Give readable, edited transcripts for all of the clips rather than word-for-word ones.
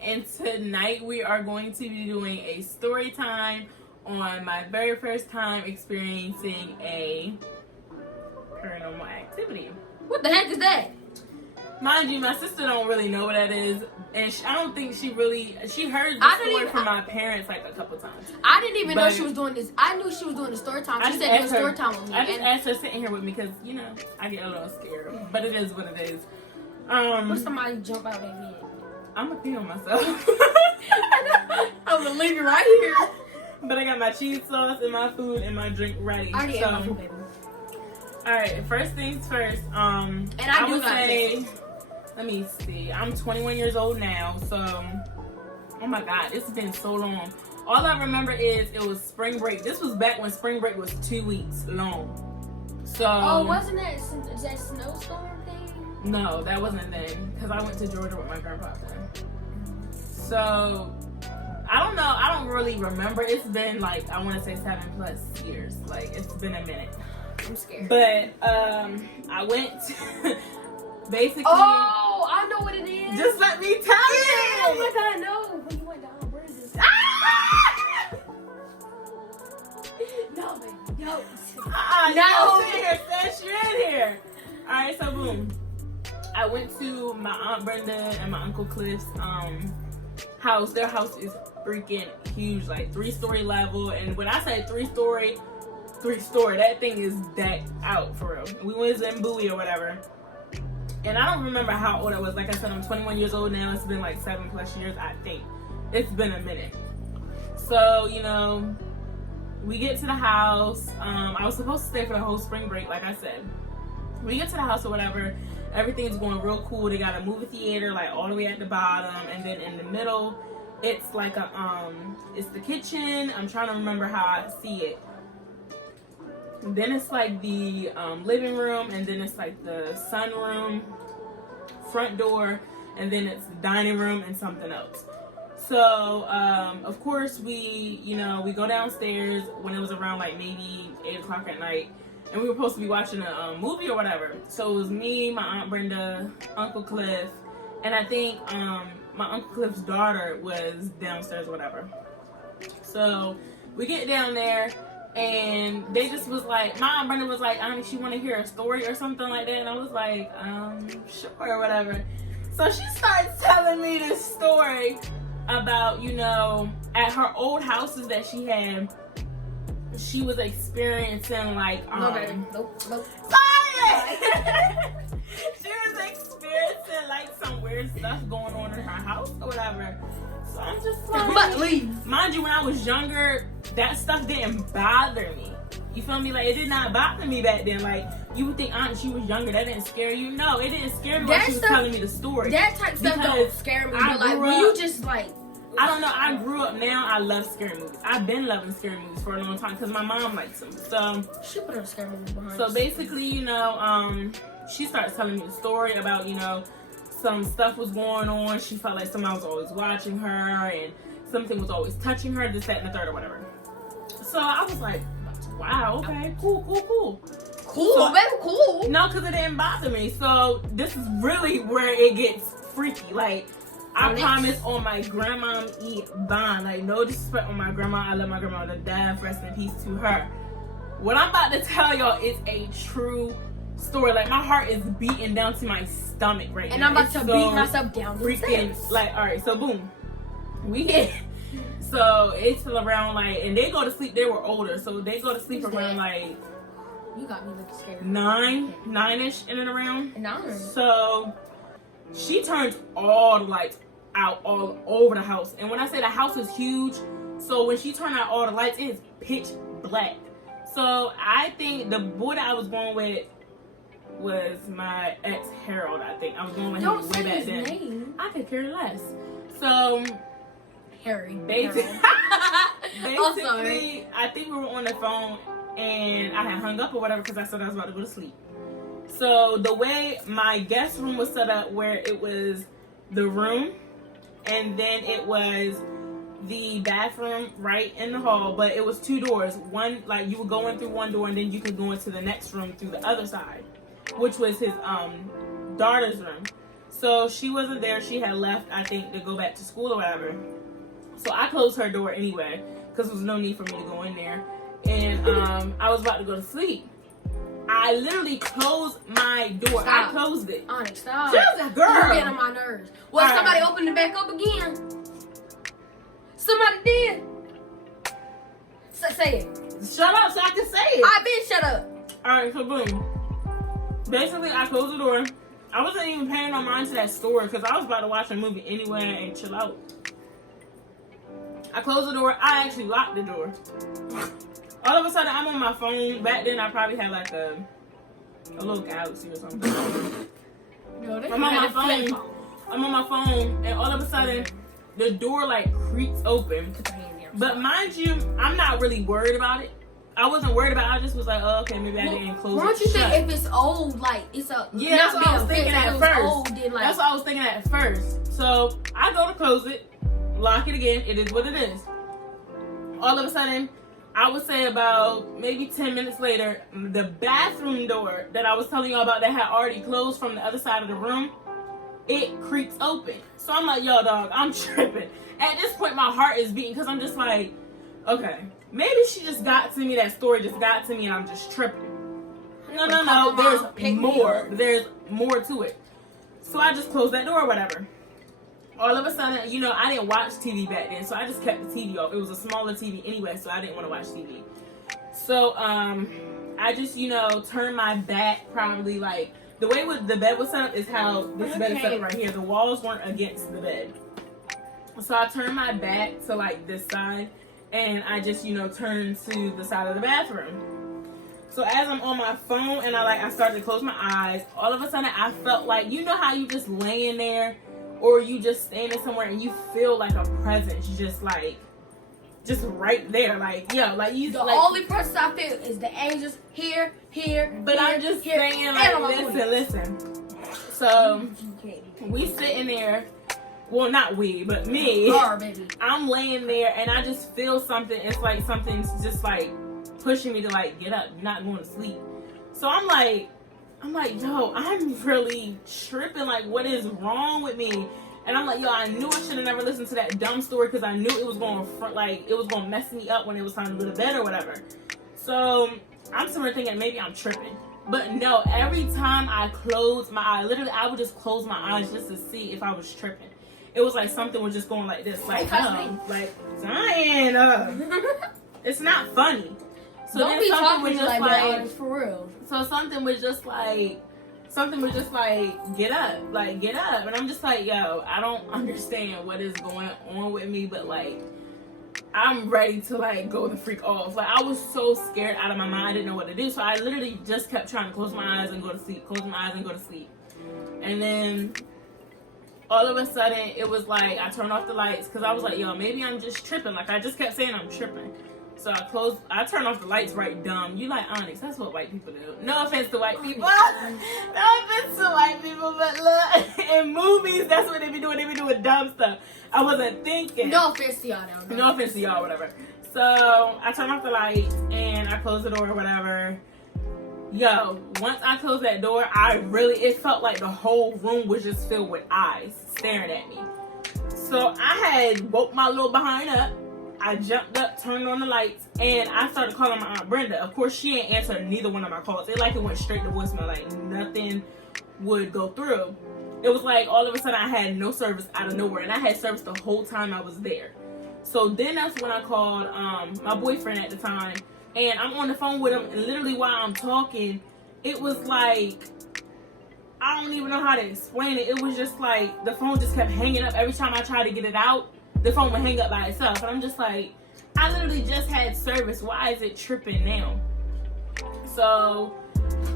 and tonight we are going to be doing a story time on my very first time experiencing a paranormal activity. What the heck is that? Mind you, my sister don't really know what that is, and I don't think she heard the story from my parents like a couple times. I didn't even know she was doing this. I knew she was doing the story time. She said doing story time with me. I just asked her sitting here with me because, you know, I get a little scared, but it is what it is. What somebody jump out at me? I'm gonna pee on myself. I'm gonna leave you right here. But I got my cheese sauce and my food and my drink ready. I already ate my food, baby. Alright, first things first. And I would say, let me see. I'm 21 years old now, so oh my god, it's been so long. All I remember is it was spring break. This was back when spring break was 2 weeks long. So wasn't that snowstorm thing? No, that wasn't then, because I went to Georgia with my grandpa then. So I don't know. I don't really remember. It's been like, I want to say 7+ years. Like, it's been a minute. I'm scared. But I went basically. Oh, I know what it is. Just let me tell you. Oh my god, no. When you went down, where is this? Ah! No, baby. No. No. Sit here, sis. You're in here. All right, so boom. I went to my Aunt Brenda and my Uncle Cliff's house. Their house is freaking huge, like 3-story level. And when I say 3-story, that thing is decked out for real. We went in Bowie or whatever. And I don't remember how old I was. Like I said, I'm 21 years old now. It's been like 7+ years, I think. It's been a minute. So, you know, we get to the house. I was supposed to stay for the whole spring break, like I said. We get to the house or whatever. Everything's going real cool. They got a movie theater like all the way at the bottom, and then in the middle, it's like it's the kitchen. I'm trying to remember how I see it. And then it's like the living room, and then it's like the sunroom, front door, and then it's the dining room and something else. So of course we go downstairs when it was around like maybe 8 o'clock at night. And we were supposed to be watching a movie or whatever. So it was me, my Aunt Brenda, Uncle Cliff, and I think my Uncle Cliff's daughter was downstairs or whatever. So we get down there, and they just was like, my Aunt Brenda was like, I don't think she want to hear a story or something like that. And I was like, sure, or whatever. So she starts telling me this story about, at her old houses that she had, she was experiencing like Nope. Sorry! She was experiencing like some weird stuff going on in her house or whatever. So I'm just like, but leave. Mind you, when I was younger, that stuff didn't bother me. You feel me? Like, it did not bother me back then. Like, you would think, she was younger, that didn't scare you. No, it didn't scare me when she was telling me the story. That type of stuff don't scare me. But like, when you just like, I don't know. I grew up now. I love scary movies. I've been loving scary movies for a long time because my mom likes them. So she put her scary movies behind. So basically, she starts telling me the story about, some stuff was going on. She felt like somebody was always watching her and something was always touching her, this, that, and the third or whatever. So I was like, wow, okay, cool. Cool, baby, cool. No, because it didn't bother me. So this is really where it gets freaky. Like, I promise on my grandma bond. Like, no disrespect on my grandma. I love my grandma to death. Rest in peace to her. What I'm about to tell y'all is a true story. Like, my heart is beating down to my stomach right now. And I'm about to beat myself down. Freaking, like, all right, so boom. We get, so it's around like, and they go to sleep. They were older, so they go to sleep around like, you got me looking scared. 9-ish in and around. 9. So she turns all the lights out all over the house. And when I say the house is huge, so when she turned out all the lights, it's pitch black. So I think the boy that I was going with was my ex Harold. I think I was going with him way back then. Name. I could care less. So Harry. Basically, sorry. I think we were on the phone and I had hung up or whatever because I said I was about to go to sleep. So the way my guest room was set up, where it was the room and then it was the bathroom right in the hall, but it was 2 doors. One, like, you would go in through one door and then you could go into the next room through the other side, which was his daughter's room. So she wasn't there. She had left, I think, to go back to school or whatever. So I closed her door anyway because there was no need for me to go in there. And I was about to go to sleep. I literally closed my door. Stop. I closed it. Onyx, stop. Just, girl. You're getting on my nerves. Well, All somebody right. opened it back up again. Somebody did. Say it. Shut up so I can say it. I've been shut up. Alright, so boom. Basically, I closed the door. I wasn't even paying no mind to that store because I was about to watch a movie anyway and chill out. I closed the door. I actually locked the door. All of a sudden, I'm on my phone. Back then, I probably had like a little Galaxy or something. I'm on my phone. I'm on my phone, and all of a sudden, the door like creaks open. But mind you, I'm not really worried about it. I wasn't worried about it. I just was like, oh, okay, maybe I didn't close it. Why don't you think if it's old, like it's a yeah, that's what I was thinking at first. Old, then, like, that's what I was thinking at first. So I go to close it, lock it again. It is what it is. All of a sudden, I would say about maybe 10 minutes later, the bathroom door that I was telling you about that had already closed from the other side of the room, it creaks open. So I'm like, yo, dog, I'm tripping. At this point, my heart is beating because I'm just like, okay, maybe she just got to me. That story just got to me, and I'm just tripping. No. There's more. There's more to it. So I just closed that door or whatever. All of a sudden, you know, I didn't watch TV back then, so I just kept the TV off. It was a smaller TV anyway, so I didn't want to watch TV. So I just, you know, turned my back probably like the way the bed was set up is how this bed is set up right here. The walls weren't against the bed. So I turned my back to like this side, and I just, you know, turned to the side of the bathroom. So as I'm on my phone and I started to close my eyes, all of a sudden I felt like, you know how you just laying there or you just standing somewhere and you feel like a presence just right there, like, yo, like you. The like, only presence I feel is the angels here. But I'm just saying, like, listen. So we sitting there. Well, not we, but me. I'm laying there and I just feel something. It's like something's just like pushing me to like get up, not going to sleep. So I'm like, yo, I'm really tripping. Like, what is wrong with me? And I'm like, yo, I knew I should have never listened to that dumb story because I knew it was going to mess me up when it was time to go to bed or whatever. So I'm sitting there thinking maybe I'm tripping. But no, every time I closed my eyes, literally I would just close my eyes just to see if I was tripping. It was like something was just going like this, like, no, like, Zion, it's not funny. So don't then be something talking was to just like for real. So something was just like, get up, and I'm just like, yo, I don't understand what is going on with me, but like, I'm ready to like go the freak off. Like, I was so scared out of my mind, I didn't know what to do. So I literally just kept trying to close my eyes and go to sleep, and then all of a sudden, it was like, I turned off the lights because I was like, yo, maybe I'm just tripping. Like, I just kept saying I'm tripping. So I turned off the lights right dumb. You like, Onyx, that's what white people do. No offense to white people. No offense to white people, but look, in movies, that's what they be doing. They be doing dumb stuff. I wasn't thinking. No offense to y'all now. No offense to y'all, whatever. So I turned off the lights and I closed the door or whatever. Yo, once I closed that door, it felt like the whole room was just filled with eyes staring at me. So I had woke my little behind up. I jumped up, turned on the lights, and I started calling my Aunt Brenda. Of course, she didn't answer neither one of my calls. It went straight to voicemail, like nothing would go through. It was like all of a sudden I had no service out of nowhere, and I had service the whole time I was there. So then that's when I called my boyfriend at the time. And I'm on the phone with him, and literally while I'm talking, it was like, I don't even know how to explain it. It was just like, the phone just kept hanging up. Every time I tried to get it out, the phone would hang up by itself. And I'm just like, I literally just had service. Why is it tripping now? So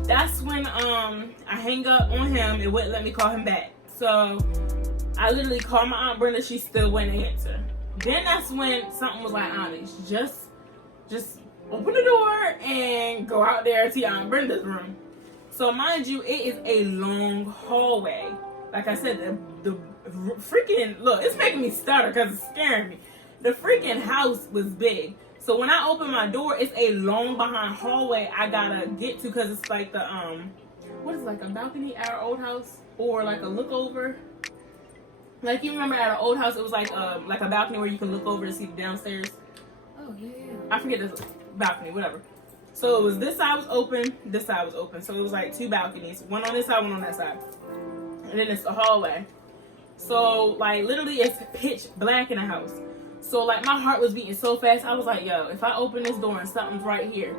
that's when I hang up on him. It wouldn't let me call him back. So I literally called my Aunt Brenda. She still wouldn't answer. Then that's when something was like, Onyx, just open the door and go out there to your Aunt Brenda's room. So mind you, it is a long hallway. Like I said, the freaking, look, it's making me stutter because it's scaring me. The freaking house was big. So when I open my door, it's a long behind hallway I gotta get to because it's like the, what is it, like a balcony at our old house? or like a look over. Like, you remember at an old house, it was like a balcony where you can look over to see the downstairs. Oh yeah. I forget this balcony, whatever. So it was this side was open, this side was open. So it was like 2 balconies, one on this side, one on that side, and then it's the hallway. So like literally, it's pitch black in the house. So like my heart was beating so fast. I was like, yo, if I open this door and something's right here,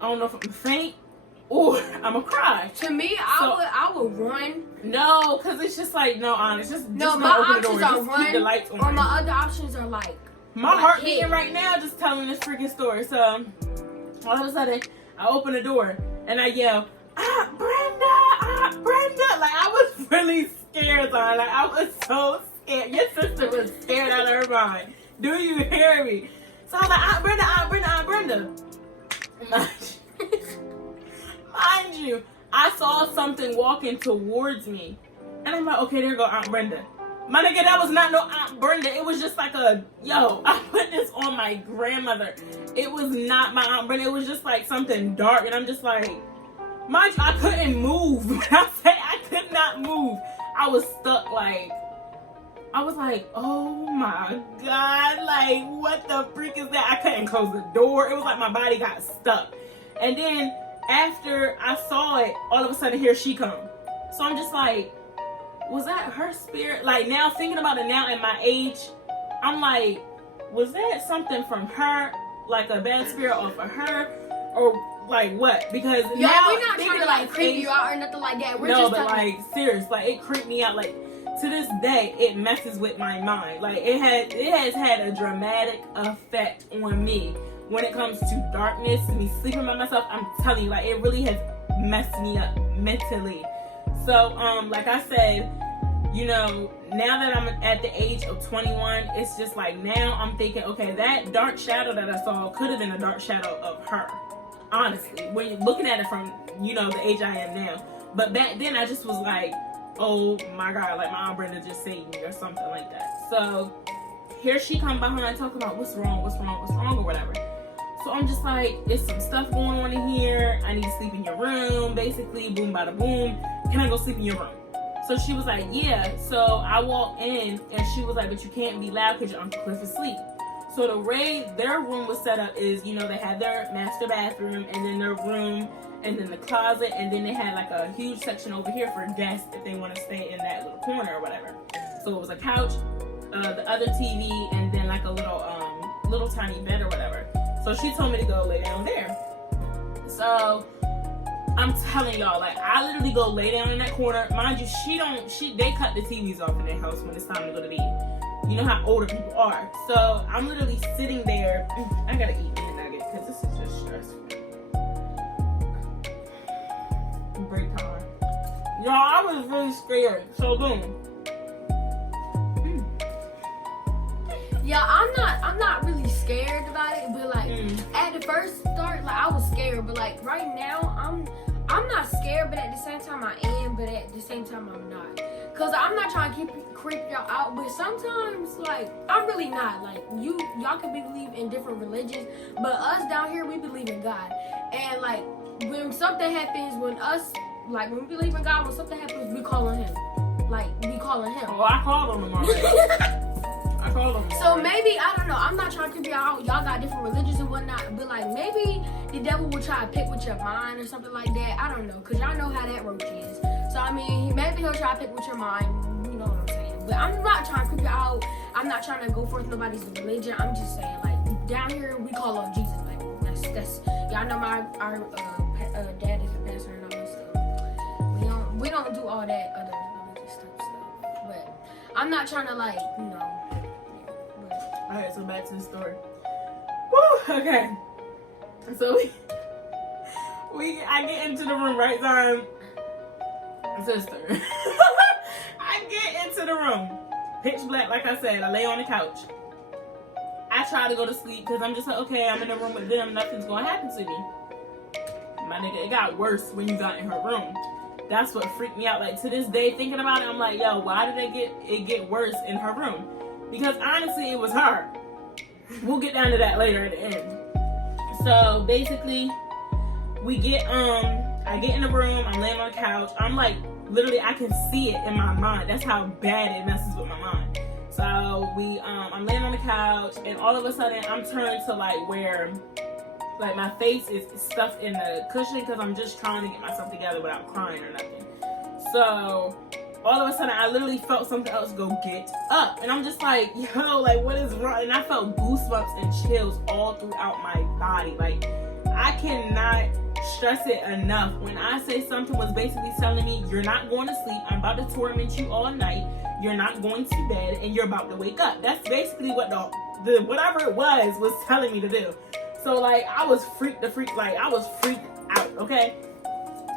I don't know if I'm gonna faint or I'm gonna cry. To me, I would run. No, because it's just like, no, honest. Just No, don't my open the options door. are Just run, keep the lights on. or my other options are like my like heart hit. beating right now just telling this freaking story. So all of a sudden, I open the door and I yell, Brenda! Like, I was really scared, son. Like, I was so scared. Your sister was scared out of her mind. Do you hear me? So I was like, Aunt Brenda. Mind you, I saw something walking towards me. And I'm like, okay, there go Aunt Brenda. My nigga, that was not no Aunt Brenda. It was just like I put this on my grandmother. It was not my Aunt Brenda. It was just like something dark. And I'm just like, mind you, I couldn't move. When I say I could not move, I was stuck. Like, I was like, oh my God. Like, what the freak is that? I couldn't close the door. It was like my body got stuck. And then after I saw it, all of a sudden here she come. So I'm just like, was that her spirit? Like, now thinking about it now at my age, I'm like, was that something from her? Like a bad spirit off of her? Or like what? Because yeah, now we're not trying to like creep you out or nothing like that. We're no, just but like serious, like it creeped me out. Like to this day, it messes with my mind. Like it has had a dramatic effect on me when it comes to darkness, me sleeping by myself. I'm telling you, like it really has messed me up mentally. So, like I said, you know, now that I'm at the age of 21, it's just like now I'm thinking, okay, that dark shadow that I saw could have been a dark shadow of her. Honestly, when you're looking at it from, you know, the age I am now. But back then I just was like, oh my God, like my Aunt Brenda just saved me or something like that. So here she come behind talking about what's wrong or whatever. So I'm just like, it's some stuff going on in here. I need to sleep in your room, basically, boom, bada boom. Can I go sleep in your room? So she was like, yeah. So I walked in and she was like, but you can't be loud because your Uncle Cliff is asleep. So the way their room was set up is, you know, they had their master bathroom and then their room and then the closet, and then they had like a huge section over here for guests if they want to stay in that little corner or whatever. So it was a couch, the other TV, and then like a little tiny bed or whatever. So she told me to go lay down there. So I'm telling y'all, like I literally go lay down in that corner. Mind you, they cut the TVs off in their house when it's time to go to bed. You know how older people are. So I'm literally sitting there. I gotta eat me a nugget because this is just stressful. Break time. Y'all, I was really scared. So boom. yeah, I'm not really scared about it, but like at the first start, like I was scared, but like right now I'm not scared, but at the same time I am, but at the same time I'm not. Cause I'm not trying to creep y'all out, but sometimes like I'm really not. Like y'all can believe in different religions, but us down here we believe in God. And like when something happens, when we believe in God, when something happens, we call on Him. Like we calling Him. Oh, I called on Him already. I called on Him. So maybe I don't know. I'm not trying to creep y'all out. Y'all got different religions and whatnot, but like maybe the devil will try to pick with your mind or something like that. I don't know, cause y'all know how that roach is. So I mean, maybe he'll try to pick with your mind. You know what I'm saying? But I'm not trying to creep you out. I'm not trying to go forth nobody's religion. I'm just saying, like down here we call on Jesus. Like that's y'all know our dad is a pastor and all that stuff. We don't do all that other religious stuff. But I'm not trying to like Alright, so back to the story. Woo! Okay. So I get into the room right time. Sister. I get into the room. Pitch black, like I said. I lay on the couch. I try to go to sleep because I'm just like, okay, I'm in the room with them. Nothing's going to happen to me. My nigga, it got worse when you got in her room. That's what freaked me out. Like, to this day, thinking about it, I'm like, yo, why did it get worse in her room? Because honestly, it was her. We'll get down to that later at the end. So basically, I get in the room, I'm laying on the couch. I'm like literally I can see it in my mind. That's how bad it messes with my mind. So I'm laying on the couch, and all of a sudden I'm turned to like where like my face is stuffed in the cushion because I'm just trying to get myself together without crying or nothing. So all of a sudden I literally felt something else go get up, and I'm just like, yo, like what is wrong? And I felt goosebumps and chills all throughout my body. Like I cannot stress it enough. When I say something was basically telling me, you're not going to sleep, I'm about to torment you all night, you're not going to bed, and you're about to wake up. That's basically what the whatever it was telling me to do. So like I was freaked out, okay?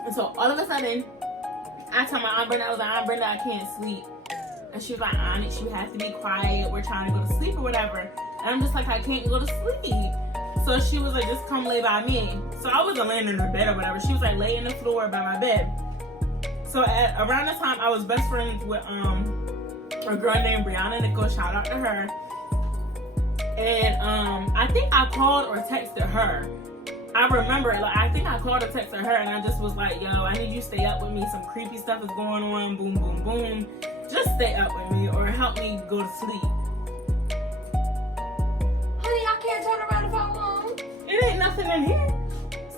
And so all of a sudden I told my Aunt Brenda, I was like, Aunt Brenda, I can't sleep. And she was like, Onyx, you have to be quiet, we're trying to go to sleep or whatever. And I'm just like, I can't go to sleep. So she was like, just come lay by me. So I wasn't laying in her bed or whatever. She was like, lay in the floor by my bed. So around the time I was best friends with a girl named Brianna Nichols, shout out to her. And I think I called or texted her. I remember, like, I think I called or texted her, and I just was like, yo, I need you to stay up with me. Some creepy stuff is going on. Boom, boom, boom. Just stay up with me or help me go to sleep. Honey, I can't turn around if I want. It ain't nothing in here.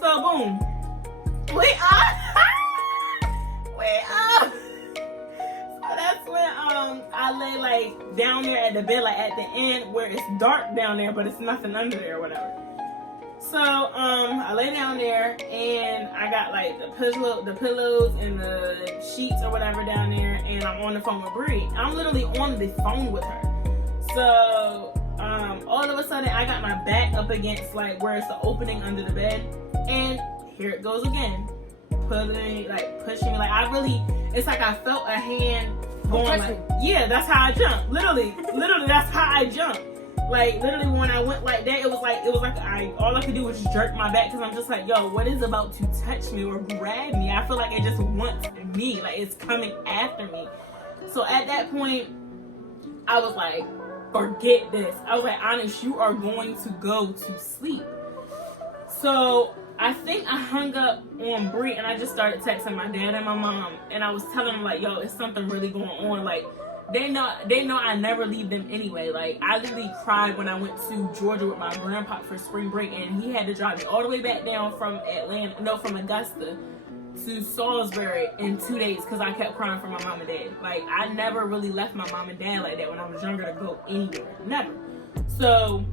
So, boom. Wait up. Wait up. So that's when I lay, like, down there at the bed, like, at the end where it's dark down there, but it's nothing under there or whatever. So, I lay down there, and I got, like, the pillows and the sheets or whatever down there, and I'm on the phone with Bree. I'm literally on the phone with her. So, all of a sudden, I got my back up against, like, where it's the opening under the bed, and here it goes again. Pushing me, it's like I felt a hand going, like, yeah, that's how I jumped. Literally, that's how I jumped. Like, literally, when I went like that, it was like all I could do was jerk my back, because I'm just like, yo, what is about to touch me or grab me? I feel like it just wants me, like it's coming after me. So at that point, I was like, forget this. I was like, Honest, you are going to go to sleep. So I think I hung up on Bree, and I just started texting my dad and my mom, and I was telling them, like, yo, it's something really going on. Like, they know I never leave them anyway. Like, I literally cried when I went to Georgia with my grandpa for spring break, and he had to drive me all the way back down from Augusta to Salisbury in 2 days because I kept crying for my mom and dad. Like, I never really left my mom and dad like that when I was younger to go anywhere. Never. So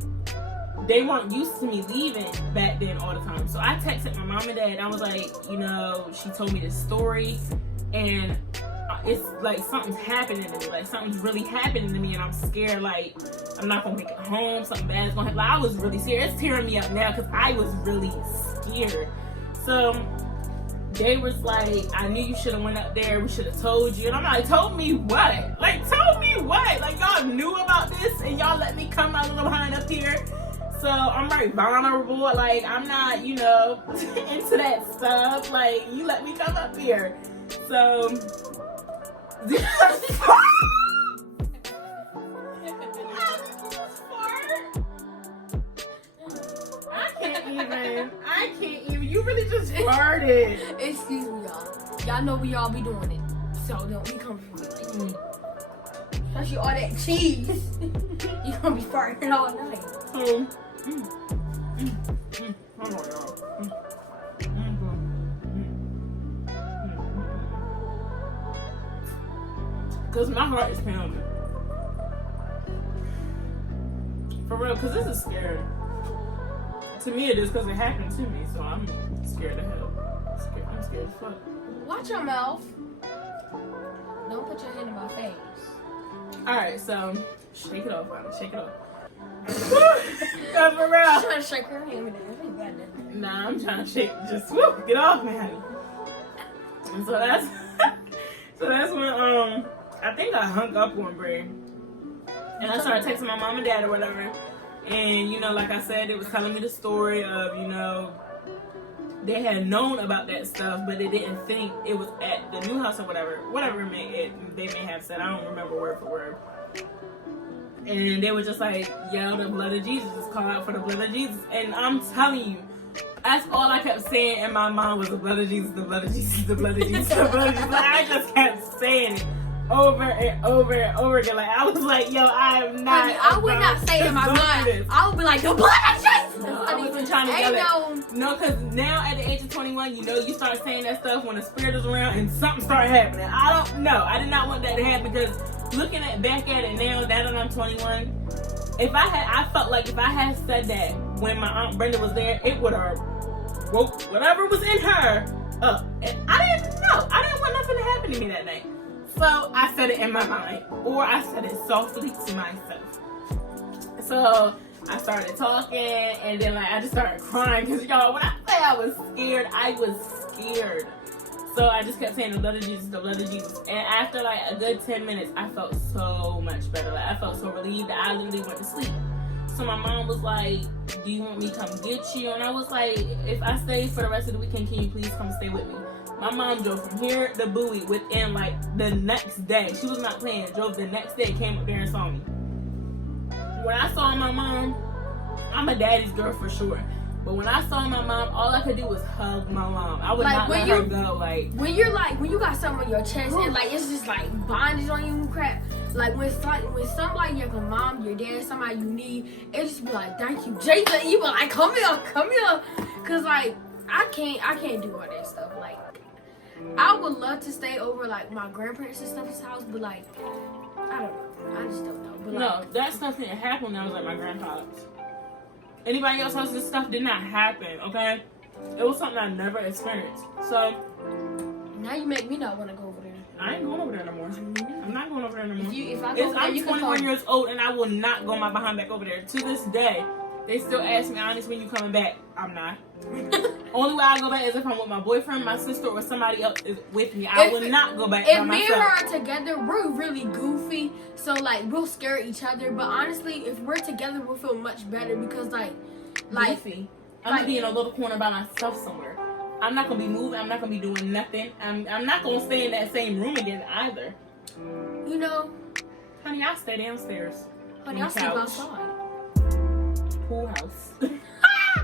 they weren't used to me leaving back then all the time. So I texted my mom and dad, and I was like, you know, she told me this story, and it's like something's happening to me. Like, something's really happening to me, and I'm scared. Like, I'm not gonna make it home. Something bad's gonna happen. Like, I was really scared. It's tearing me up now because I was really scared. So they was like, I knew you should have went up there. We should have told you. And I'm like, told me what? Like, told me what? Like, y'all knew about this, and y'all let me come my little behind up here. So I'm like vulnerable. Like, I'm not, you know, into that stuff. Like, you let me come up here. So I can't even. You really just farted. Excuse me, y'all. Y'all know we all be doing it. So don't be coming for me like that. Especially all that cheese. You gonna be farting all night. Hold on, y'all. Because my heart is pounding. For real, because this is scary. To me it is, because it happened to me, so I'm scared to hell. I'm scared as fuck. Watch your mouth. Don't put your hand in my face. Alright, so shake it off, Anna. Shake it off. Cause for real. I'm trying to shake her hand with that. I ain't got nothing. Nah, I'm trying to shake. Just whoop, get off me, honey. And so that's when I think I hung up on Bray, and I started texting my mom and dad or whatever. And, you know, like I said, it was telling me the story of, you know, they had known about that stuff, but they didn't think it was at the new house or whatever they may have said. I don't remember word for word. And they were just like, yell the blood of Jesus, just call out for the blood of Jesus. And I'm telling you, That's all I kept saying in my mind was the blood of Jesus, the blood of Jesus, the blood of Jesus, the blood of Jesus. Like, I just kept saying it over and over and over again. Like, I was like, yo, I am not. Honey, I would not say it in my mind. I would be like, the blood of Jesus. No, I wasn't trying to yell it. No, because now at the age of 21, you know, you start saying that stuff when the spirit is around and something started happening. I don't know. I did not want that to happen because looking back at it now that I'm 21, I felt like if I had said that when my Aunt Brenda was there, it would have woke whatever was in her up. And I didn't know. I didn't want nothing to happen to me that night. So I said it in my mind, or I said it softly to myself. So I started talking, and then like I just started crying because y'all, when I say I was scared, I was scared. So I just kept saying the blood of Jesus, the blood of Jesus. And after like a good 10 minutes, I felt so much better. Like I felt so relieved that I literally went to sleep. So my mom was like, do you want me to come get you? And I was like, if I stay for the rest of the weekend, can you please come stay with me? My mom drove from here to Bowie within like the next day. She was not playing. Drove the next day, came up there and saw me. When I saw my mom, I'm a daddy's girl for sure. But when I saw my mom, all I could do was hug my mom. I would not let her go. Like when you got something on your chest and like it's just like bondage on you and crap. Like when somebody your mom, your dad, somebody you need, it just be like, thank you, Jesus. You be like, come here, cause like I can't do all that stuff. Like I would love to stay over like my grandparents and stuff's house, but like I don't know. I just don't know. But, no, that stuff didn't happen when I was at my grandpa's. Anybody else house, this stuff did not happen, okay? It was something I never experienced. So now you make me not want to go over there. I ain't going over there no more. I'm not going over there no more. If I go over there, I'm 21 years old and I will not go my behind back over there. To this day, they still ask me, honest, when you coming back? I'm not. Only way I go back is if I'm with my boyfriend, my sister, or somebody else is with me. I will not go back by myself. If me and her are together, we're really goofy. So, like, we'll scare each other. But honestly, if we're together, we'll feel much better because, like goofy. I'm gonna be in a little corner by myself somewhere. I'm not gonna be moving. I'm not gonna be doing nothing. I'm not gonna stay in that same room again either. You know, honey, I stay downstairs. Honey, I'll sleep outside. Pool house.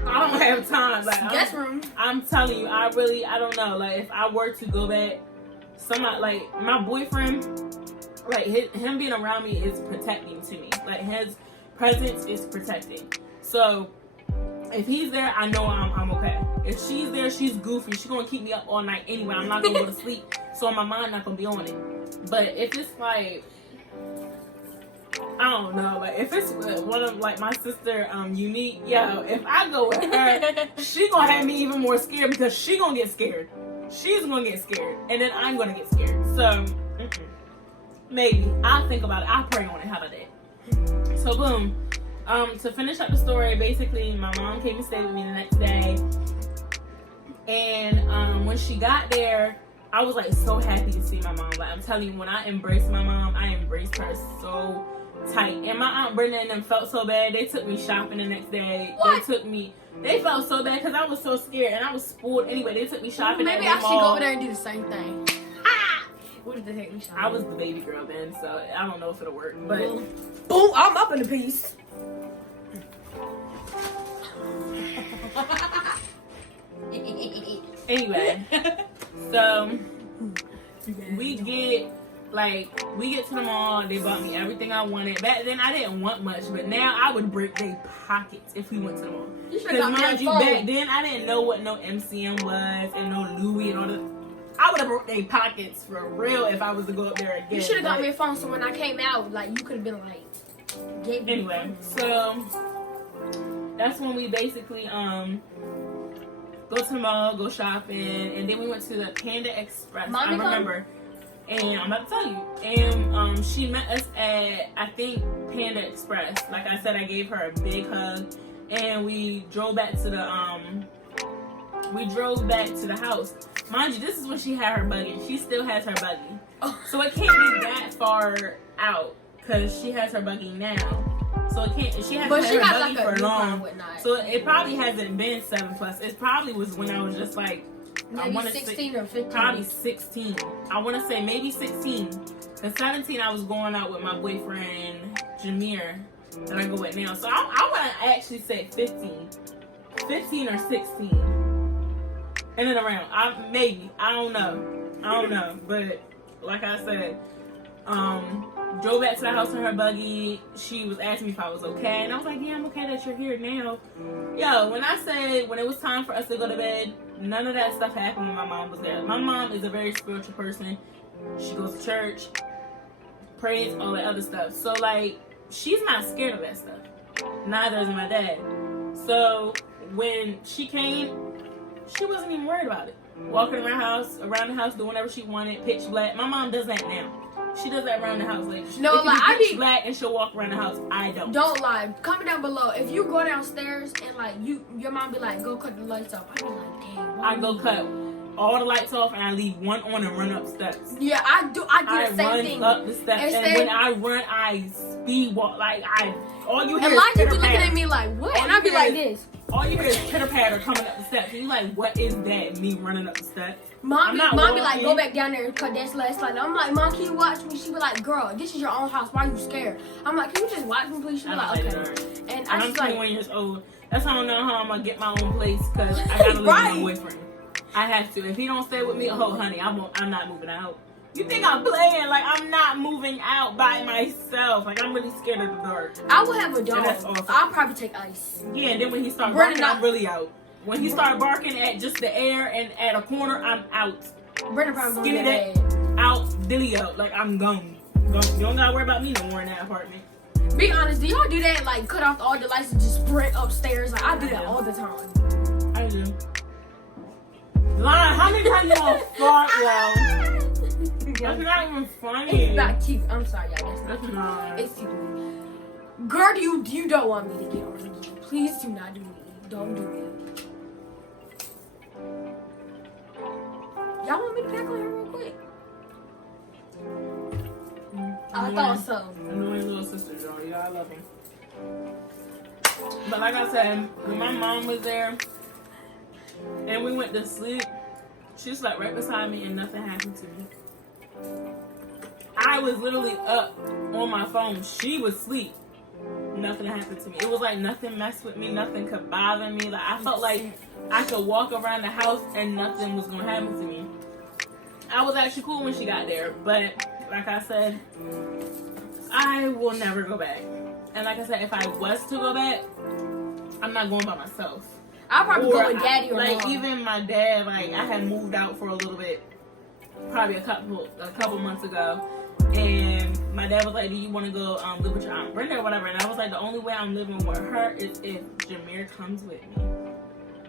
I don't have time. Like, guest room. I'm telling you, I don't know. Like, if I were to go back, somebody like my boyfriend, like him being around me is protecting to me. Like his presence is protecting. So if he's there, I know I'm okay. If she's there, she's goofy. She's gonna keep me up all night anyway. I'm not gonna go to sleep, so my mind not gonna be on it. But if it's like, I don't know, like if it's one of like my sister, Unique, if I go with her, she gonna have me even more scared because she gonna get scared. She's gonna get scared, and then I'm gonna get scared. So maybe I'll think about it. I'll pray on it. How about that? So boom. To finish up the story, basically my mom came and stayed with me the next day, and when she got there, I was like so happy to see my mom. Like I'm telling you, when I embraced my mom, I embraced her so tight. And my Aunt Brenda and them felt so bad. They took me shopping the next day. What? They felt so bad because I was so scared and I was spoiled anyway. They took me shopping. Maybe I should go over there and do the same thing. What did they take me shopping? I was the baby girl then, so I don't know if it'll work. But boom, I'm up in the piece. Anyway, so we get to the mall. They bought me everything I wanted. Back then I didn't want much, but now I would break their pockets if we went to the mall. Because mind you, back then I didn't know what no MCM was and no Louis and all the. I would have broke their pockets for real if I was to go up there again. You should have got me a phone so when I came out, like you could have been like, gave me. Anyway, so that's when we basically go to the mall, go shopping, and then we went to the Panda Express. I remember. And I'm about to tell you. And she met us at, I think, Panda Express. Like I said, I gave her a big hug. And we drove back to the house. Mind you, this is when she had her buggy. She still has her buggy. So it can't be that far out because she has her buggy now. So it can't. She hasn't had her buggy for long. So it probably hasn't been 7+. It probably was when I was just like, maybe 16 or 15. Probably 16. I want to say maybe 16. Because 17, I was going out with my boyfriend Jameer that I go with now. So I want to actually say 15. 15 or 16. In and around. I don't know. But like I said, drove back to the house in her buggy. She was asking me if I was okay, and I was like, yeah, I'm okay that you're here now. Yo, when it was time for us to go to bed, none of that stuff happened when my mom was there. My mom is a very spiritual person. She goes to church, prays, all that other stuff. So like, she's not scared of that stuff. Neither is my dad. So when she came, she wasn't even worried about it. Walking around the house, doing whatever she wanted, pitch black. My mom does that now. She does that around the house. Like, no, like I be black and she'll walk around the house. I don't. Don't lie. Comment down below if you go downstairs and like your mom be like, go cut the lights off. I be like, dang. I go cut all the lights off and I leave one on and run up steps. Yeah, I do the same thing. I run up the steps and when I run, I speed walk. Like all you hear and is a lot of people pitter-patter. looking at me like, what? And I be like this. All you hear is pitter patter coming up the steps. And you like, what is that? Me running up the steps. Mom be like, go back down there and cut that last light. I'm like, Mom, can you watch me? She be like, girl, this is your own house. Why are you scared? I'm like, can you just watch me, please? She be like, okay. And I'm 21 years old. That's how I know how I'm gonna get my own place because I gotta live with my boyfriend. I have to. If he don't stay with me, oh honey, I'm not moving out. You think I'm playing? Like, I'm not moving out by myself. Like, I'm really scared of the dark. I will have a dog. That's awesome. I'll probably take ice. Yeah, and then when he starts barking, I'm really out. When he started barking at just the air and at a corner, I'm out. Brenda probably Skinny that out, dilly out. Like, I'm gone. You don't gotta worry about me no more in that apartment. Be honest, do y'all do that? Like, cut off all the lights and just sprint upstairs? Like, I do that all the time. I do. Lon, how many times you gonna fart, yo? That's not even funny. It's not cute. I'm sorry, y'all. That's not. It's cute. Girl, you don't want me to get on you. Please do not do me. Don't do me. Y'all want me to pack on her real quick? I thought so. Annoying little sisters, y'all. Yeah, I love them. But like I said, when my mom was there and we went to sleep, she slept right beside me and nothing happened to me. I was literally up on my phone. She was asleep. Nothing happened to me. It was like nothing messed with me. Nothing could bother me. Like, I felt like I could walk around the house and nothing was going to happen to me. I was actually cool when she got there. But like I said, I will never go back. And like I said, if I was to go back, I'm not going by myself. I'll probably go with daddy or like mom. Even my dad, like, I had moved out for a little bit, probably a couple months ago, and my dad was like, do you want to go live with your Aunt Brenda or whatever? And I was like, the only way I'm living with her is if Jameer comes with me.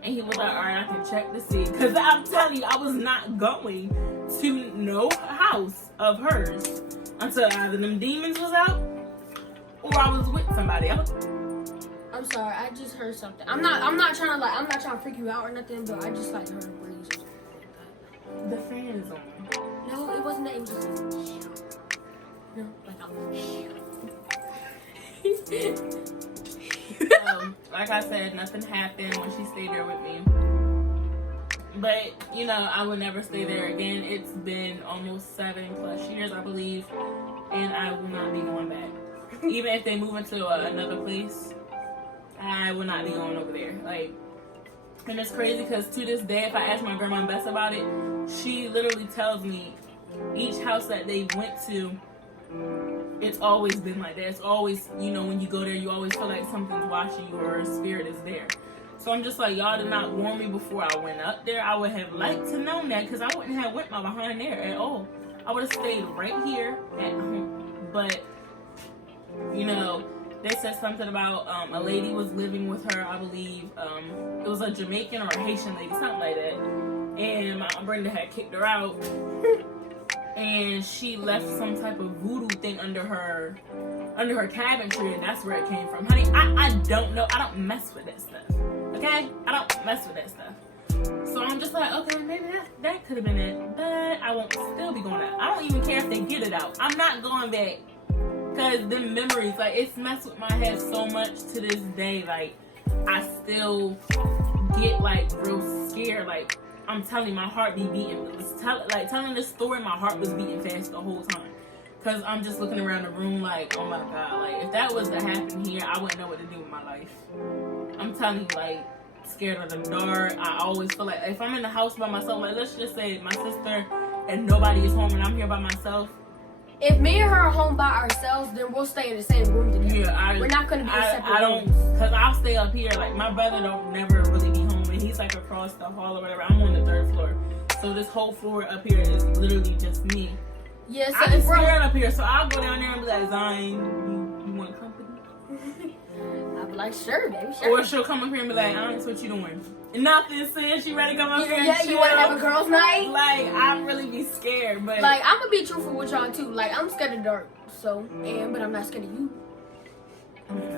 And he was like, all right, I can check to see, because I'm telling you, I was not going to no house of hers until either them demons was out or I was with somebody else. I'm sorry, I just heard something. I'm not trying to freak you out or nothing, but I just like heard a breeze or something like that. The fan is on. No, it wasn't that. It was just no, like like I said, nothing happened when she stayed there with me. But you know, I would never stay there again. It's been almost 7+ years, I believe, and I will not be going back. Even if they move into another place, I will not be going over there. Like, and it's crazy because to this day, if I ask my grandma Bess about it, she literally tells me each house that they went to, it's always been like that. It's always, you know, when you go there, you always feel like something's watching you or a spirit is there. So I'm just like, y'all did not warn me before I went up there. I would have liked to know that because I wouldn't have went my behind there at all. I would have stayed right here at home. But, you know, they said something about a lady was living with her, I believe. It was a Jamaican or a Haitian lady, something like that. And my Aunt Brenda had kicked her out. And she left some type of voodoo thing under her cabinetry, and that's where it came from. Honey, I don't know. I don't mess with that stuff. Okay? I don't mess with that stuff. So I'm just like, okay, maybe that could have been it. But I won't still be going out. I don't even care if they get it out. I'm not going back. Because the memories, like, it's messed with my head so much to this day. Like, I still get, like, real scared. Like, I'm telling you, my heart be beating. Telling this story, my heart was beating fast the whole time. Because I'm just looking around the room like, oh my God. Like, if that was to happen here, I wouldn't know what to do with my life. I'm telling you, like, scared of the dark. I always feel like if I'm in the house by myself, like let's just say my sister and nobody is home and I'm here by myself. If me and her are home by ourselves, then we'll stay in the same room together. Yeah, we're not gonna be in separate I don't, rooms. cause I'll stay up here. Like my brother don't never really be home, and he's like across the hall or whatever. I'm on the 3rd floor, so this whole floor up here is literally just me. Yeah, so I'm scared up here, so I'll go down there and be like, Zion, you want company? I'll be like, sure, baby, sure. Or she'll come up here and be like, Onyx, what you doing? Nothing, sis. She ready to come up here and Yeah, chill. you want to have a girls' night? Like, I really be scared, but like, I'm gonna be truthful with y'all too. Like, I'm scared of dark, so but I'm not scared of you.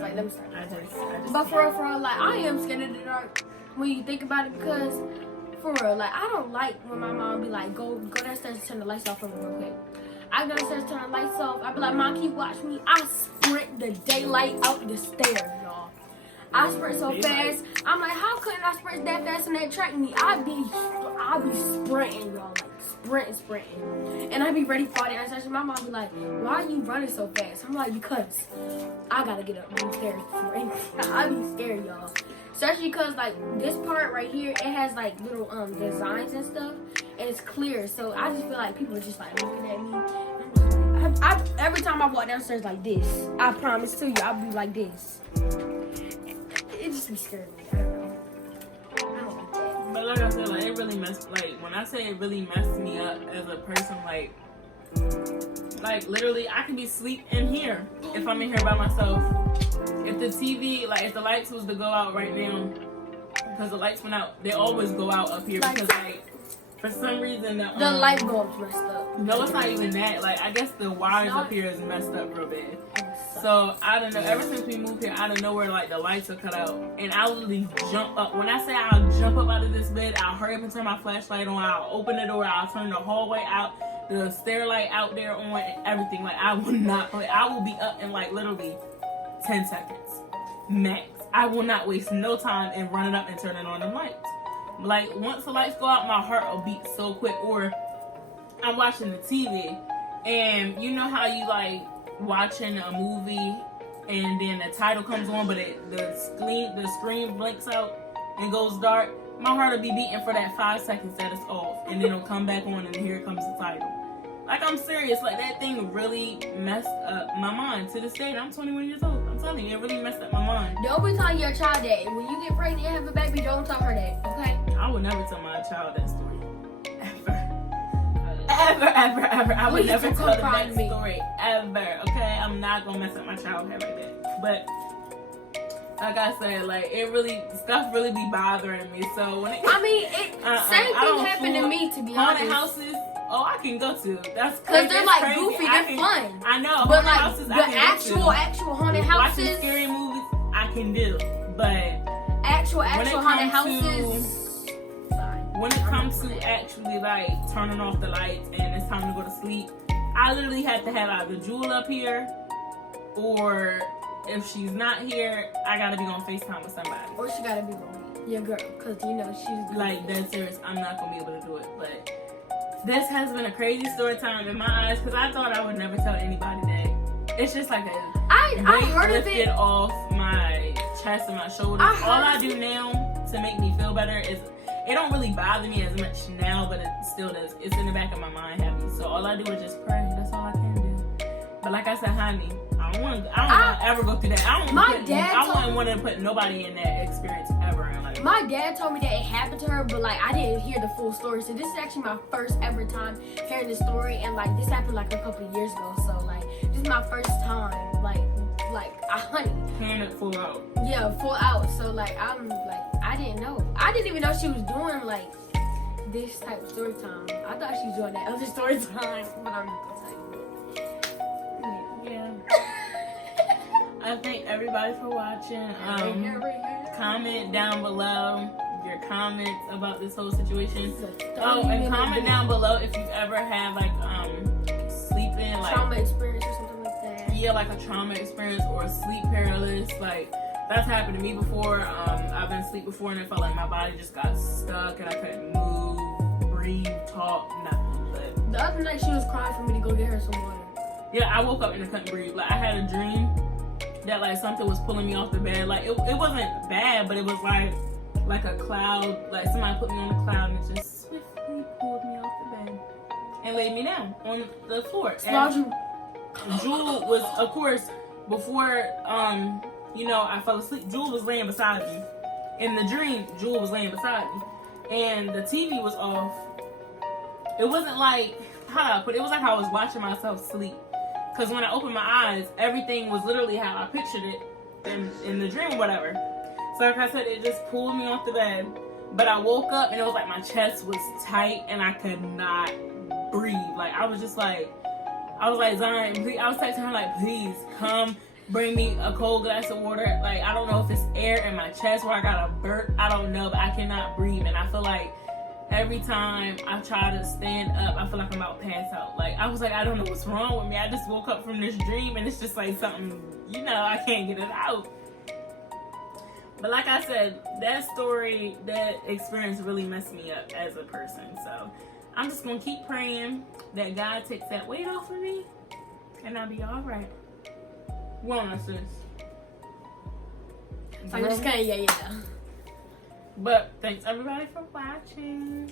Like, let me start. I just But for real, like, I am scared of the dark when you think about it, because for real, like, I don't like when my mom be like, go downstairs and turn the lights off for me real quick. I go downstairs, turn the lights off. I be like, Mom, can you watch me? I sprint the daylight out the stairs, y'all. I sprint so fast. I'm like, how couldn't I sprint that fast and they track me? I be sprinting, y'all, like sprinting. And I be ready for it. And my mom be like, why are you running so fast? I'm like, because I gotta get up these stairs. I be scared, y'all. Especially because like this part right here, it has like little designs and stuff, and it's clear. So I just feel like people are just like looking at me. I every time I walk downstairs like this, I promise to you, I'll be like this. It just be scared of me. I don't know. I don't like that. But like I said, like it really messed. Like when I say it really messed me up as a person, like literally, I can be asleep in here if I'm in here by myself. If the TV, like if the lights was to go out right now, because the lights went out, they always go out up here because like for some reason the light bulb's messed up. No, it's not even that. Like I guess the wires up here is messed up real bad. So I don't know. Ever since we moved here, out of nowhere, like the lights are cut out, and I literally jump up. When I say I'll jump up out of this bed, I'll hurry up and turn my flashlight on. I'll open the door. I'll turn the hallway out, the stair light out there on, and everything. Like I will not. Like, I will be up in like literally 10 seconds max. I will not waste no time in running up and turning on the lights. Like once the lights go out, my heart will beat so quick. Or I'm watching the TV, and you know how you like watching a movie and then the title comes on, but the screen blinks out and goes dark. My heart will be beating for that 5 seconds that it's off, and then it'll come back on, and here comes the title. Like I'm serious, like that thing really messed up my mind. To this day, I'm 21 years old. I'm telling you, it really messed up my mind. Don't be telling your child that. When you get pregnant and have a baby, don't tell her that, okay? I would never tell my child that story. Ever. I would never tell them that story. Ever. Okay? I'm not gonna mess up my childhood like that. But like I said, like stuff really be bothering me. So when same thing happened to me, to be honest. Haunted houses, I can go to. That's crazy. Because they're like crazy. goofy, they're fun. I know. But haunted like houses, the I can actual haunted houses. Watching scary movies, I can do. But actual haunted houses. When it comes to actually like turning off the lights and it's time to go to sleep, I literally have to have either Jewel up here, or if she's not here, I gotta be on FaceTime with somebody. Or she gotta be with your girl, because you know she's like dead serious. I'm not gonna be able to do it. But this has been a crazy story time in my eyes, because I thought I would never tell anybody that. It's just like I heard of it off my chest and my shoulders. All I do now to make me feel better is, it don't really bother me as much now, but it still does. It's in the back of my mind heavy. So all I do is just pray. That's all I can do. But like I said, honey, I don't want to ever go through that. I wouldn't want to put nobody in that experience ever in life. My dad told me that it happened to her, but like I didn't hear the full story. So this is actually my first ever time hearing the story, and like this happened like a couple of years ago. So like this is my first time honey. Hearing it full out. Yeah, full out. So like I'm like I didn't know. I didn't even know she was doing like this type of story time. I thought she was doing that other story time, but I'm not gonna tell you. Yeah. I thank everybody for watching. Comment down below your comments about this whole situation. And comment down below if you've ever had like sleeping like trauma experience or something like that. Yeah, like a trauma experience or a sleep paralysis. Like that's happened to me before. I've been asleep before and it felt like my body just got stuck and I couldn't move, breathe, talk, nothing. But the other night she was crying for me to go get her some water. Yeah, I woke up and I couldn't breathe. Like I had a dream that like something was pulling me off the bed. Like it wasn't bad, but it was like like a cloud, like somebody put me on a cloud and just swiftly pulled me off the bed and laid me down on the floor. And Jewel was, of course, before I fell asleep, Jewel was laying beside me. In the dream, Jewel was laying beside me, and the TV was off. It wasn't like, but it was like I was watching myself sleep. Cause when I opened my eyes, everything was literally how I pictured it in the dream or whatever. So like I said, it just pulled me off the bed. But I woke up and it was like my chest was tight and I could not breathe. Like I was like, Zion, please. I was texting her like, please come bring me a cold glass of water. Like I don't know if it's air in my chest where I got a burp. I don't know, but I cannot breathe. And I feel like every time I try to stand up, I feel like I'm about to pass out. Like I was like, I don't know what's wrong with me. I just woke up from this dream and it's just like something, I can't get it out. But like I said, that experience really messed me up as a person. So I'm just going to keep praying that God takes that weight off of me and I'll be all right. Wellness, sis. I'm just kind of, yeah. But thanks everybody for watching.